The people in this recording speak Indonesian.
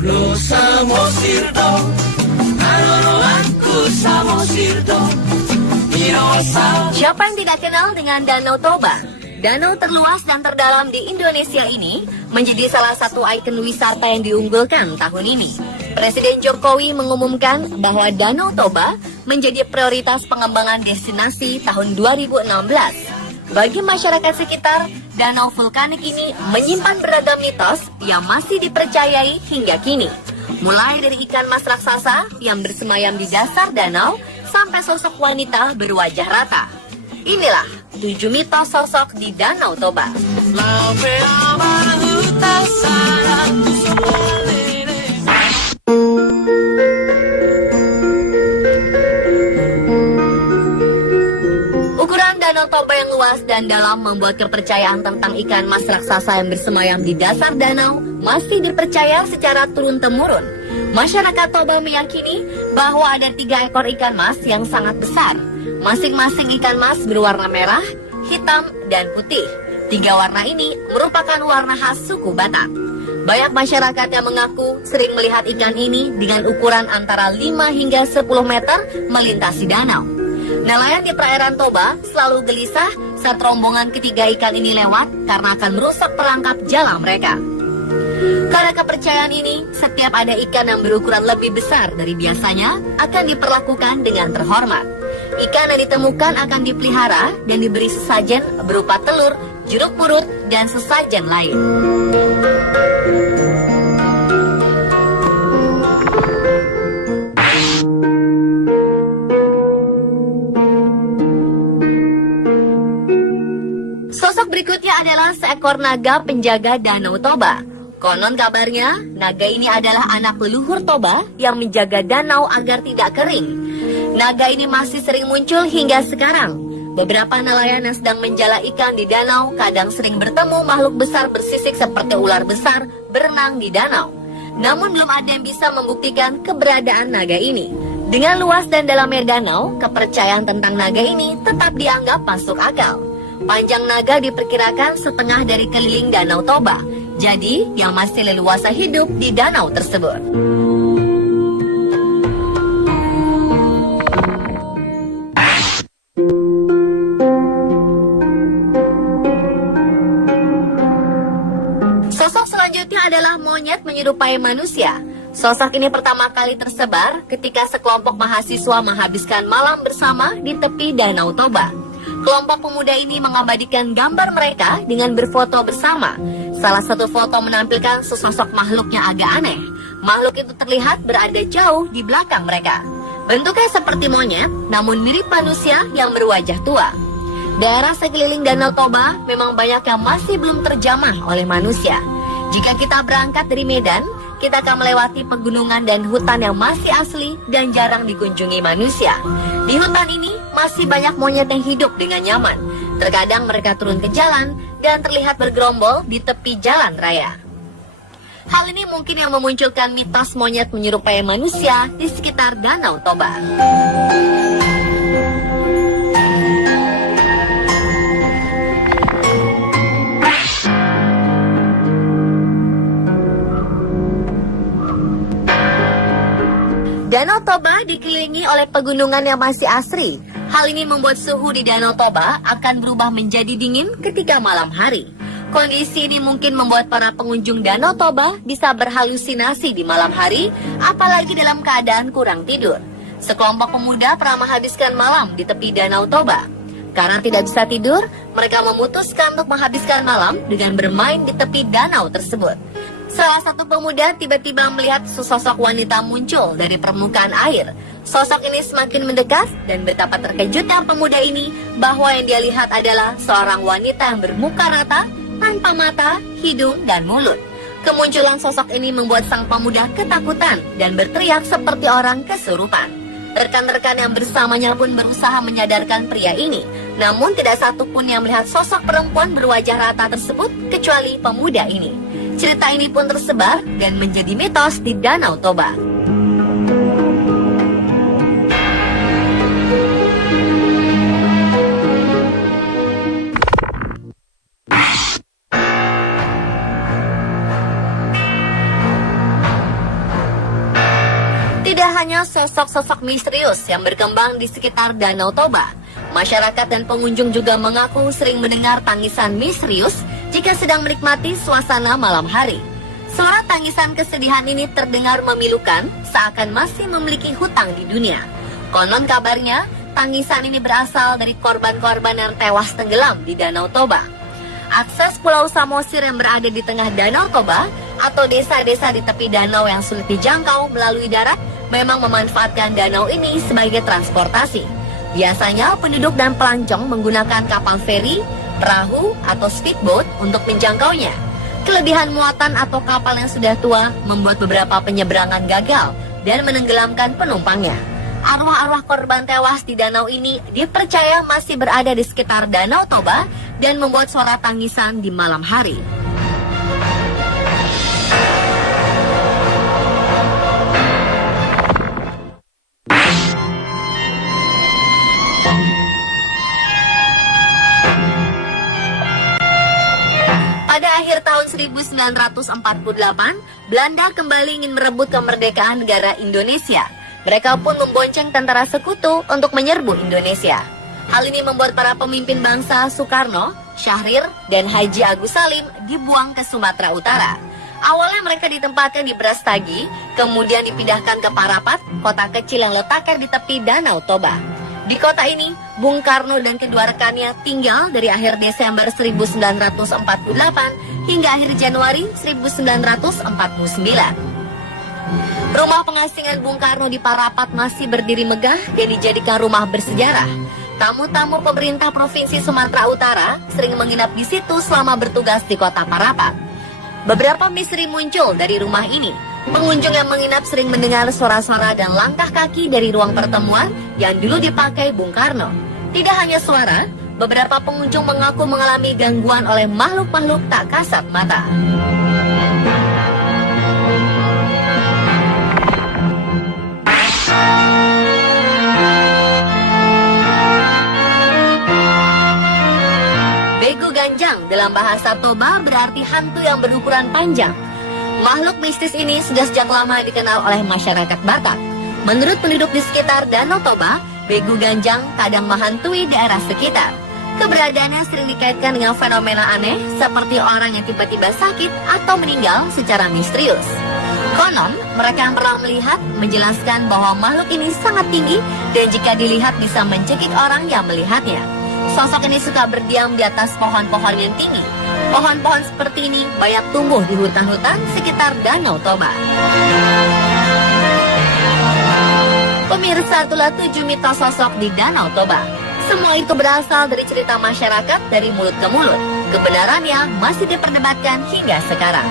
Pulau Samosir do, Aroroanku Samosir do, Mirosa. Siapa yang tidak kenal dengan Danau Toba? Danau terluas dan terdalam di Indonesia ini menjadi salah satu ikon wisata yang diunggulkan tahun ini. Presiden Jokowi mengumumkan bahwa Danau Toba menjadi prioritas pengembangan destinasi tahun 2016. Bagi masyarakat sekitar, danau vulkanik ini menyimpan beragam mitos yang masih dipercayai hingga kini. Mulai dari ikan mas raksasa yang bersemayam di dasar danau sampai sosok wanita berwajah rata. Inilah 7 mitos sosok di Danau Toba. Danau Toba yang luas dan dalam membuat kepercayaan tentang ikan mas raksasa yang bersemayam di dasar danau masih dipercaya secara turun-temurun. Masyarakat Toba meyakini bahwa ada 3 ekor ikan mas yang sangat besar. Masing-masing ikan mas berwarna merah, hitam, dan putih. 3 warna ini merupakan warna khas suku Batak. Banyak masyarakat yang mengaku sering melihat ikan ini dengan ukuran antara 5 hingga 10 meter melintasi danau. Nelayan di perairan Toba selalu gelisah saat rombongan ketiga ikan ini lewat karena akan merusak perangkap jala mereka. Karena kepercayaan ini, setiap ada ikan yang berukuran lebih besar dari biasanya akan diperlakukan dengan terhormat. Ikan yang ditemukan akan dipelihara dan diberi sesajen berupa telur, jeruk purut, dan sesajen lain. Sosok berikutnya adalah seekor naga penjaga Danau Toba. Konon kabarnya, naga ini adalah anak leluhur Toba yang menjaga danau agar tidak kering. Naga ini masih sering muncul hingga sekarang. Beberapa nelayan yang sedang menjala ikan di danau kadang sering bertemu makhluk besar bersisik seperti ular besar berenang di danau. Namun belum ada yang bisa membuktikan keberadaan naga ini. Dengan luas dan dalamnya danau, kepercayaan tentang naga ini tetap dianggap masuk akal. Panjang naga diperkirakan setengah dari keliling Danau Toba. Jadi, yang masih leluasa hidup di danau tersebut. Sosok selanjutnya adalah monyet menyerupai manusia. Sosok ini pertama kali tersebar ketika sekelompok mahasiswa menghabiskan malam bersama di tepi Danau Toba. Kelompok pemuda ini mengabadikan gambar mereka dengan berfoto bersama. Salah satu foto menampilkan sesosok makhluk yang agak aneh. Makhluk itu terlihat berada jauh di belakang mereka. Bentuknya seperti monyet, namun mirip manusia yang berwajah tua. Daerah sekeliling Danau Toba memang banyak yang masih belum terjamah oleh manusia. Jika kita berangkat dari Medan, kita akan melewati pegunungan dan hutan yang masih asli dan jarang dikunjungi manusia. Di hutan ini masih banyak monyet yang hidup dengan nyaman. Terkadang mereka turun ke jalan dan terlihat bergerombol di tepi jalan raya. Hal ini mungkin yang memunculkan mitos monyet menyerupai manusia di sekitar Danau Toba. Danau Toba dikelilingi oleh pegunungan yang masih asri. Hal ini membuat suhu di Danau Toba akan berubah menjadi dingin ketika malam hari. Kondisi ini mungkin membuat para pengunjung Danau Toba bisa berhalusinasi di malam hari, apalagi dalam keadaan kurang tidur. Sekelompok pemuda pernah menghabiskan malam di tepi Danau Toba. Karena tidak bisa tidur, mereka memutuskan untuk menghabiskan malam dengan bermain di tepi danau tersebut. Salah satu pemuda tiba-tiba melihat sesosok wanita muncul dari permukaan air. Sosok ini semakin mendekat dan betapa terkejutnya pemuda ini bahwa yang dia lihat adalah seorang wanita yang bermuka rata, tanpa mata, hidung, dan mulut. Kemunculan sosok ini membuat sang pemuda ketakutan dan berteriak seperti orang kesurupan. Rekan-rekan yang bersamanya pun berusaha menyadarkan pria ini. Namun tidak satu pun yang melihat sosok perempuan berwajah rata tersebut kecuali pemuda ini. Cerita ini pun tersebar dan menjadi mitos di Danau Toba. hanya sosok-sosok misterius yang berkembang di sekitar Danau Toba. Masyarakat dan pengunjung juga mengaku sering mendengar tangisan misterius jika sedang menikmati suasana malam hari. Suara tangisan kesedihan ini terdengar memilukan, seakan masih memiliki hutang di dunia. Konon kabarnya, tangisan ini berasal dari korban-korban yang tewas tenggelam di Danau Toba. Akses Pulau Samosir yang berada di tengah Danau Toba atau desa-desa di tepi danau yang sulit dijangkau melalui darat memang memanfaatkan danau ini sebagai transportasi. Biasanya penduduk dan pelancong menggunakan kapal feri, perahu, atau speedboat untuk menjangkaunya. Kelebihan muatan atau kapal yang sudah tua membuat beberapa penyeberangan gagal dan menenggelamkan penumpangnya. Arwah-arwah korban tewas di danau ini dipercaya masih berada di sekitar Danau Toba dan membuat suara tangisan di malam hari. Pada akhir tahun 1948, Belanda kembali ingin merebut kemerdekaan negara Indonesia. Mereka pun membonceng tentara sekutu untuk menyerbu Indonesia. Hal ini membuat para pemimpin bangsa Soekarno, Syahrir, dan Haji Agus Salim dibuang ke Sumatera Utara. Awalnya mereka ditempatkan di Brastagi, kemudian dipindahkan ke Parapat, kota kecil yang letaknya di tepi Danau Toba. Di kota ini, Bung Karno dan kedua rekannya tinggal dari akhir Desember 1948 hingga akhir Januari 1949. Rumah pengasingan Bung Karno di Parapat masih berdiri megah dan dijadikan rumah bersejarah. Tamu-tamu pemerintah Provinsi Sumatera Utara sering menginap di situ selama bertugas di kota Parapat. Beberapa misteri muncul dari rumah ini. Pengunjung yang menginap sering mendengar suara-suara dan langkah kaki dari ruang pertemuan yang dulu dipakai Bung Karno. Tidak hanya suara, beberapa pengunjung mengaku mengalami gangguan oleh makhluk-makhluk tak kasat mata. Begu Ganjang dalam bahasa Toba berarti hantu yang berukuran panjang. Makhluk mistis ini sudah sejak lama dikenal oleh masyarakat Batak. Menurut penduduk di sekitar Danau Toba, Begu Ganjang kadang menghantui daerah sekitar. Keberadaannya sering dikaitkan dengan fenomena aneh seperti orang yang tiba-tiba sakit atau meninggal secara misterius. Konon, mereka yang pernah melihat menjelaskan bahwa makhluk ini sangat tinggi dan jika dilihat bisa mencekik orang yang melihatnya. Sosok ini suka berdiam di atas pohon-pohon yang tinggi. Pohon-pohon seperti ini banyak tumbuh di hutan-hutan sekitar Danau Toba. Pemirsa, itulah 7 mitos sosok di Danau Toba. Semua itu berasal dari cerita masyarakat dari mulut ke mulut. Kebenarannya masih diperdebatkan hingga sekarang.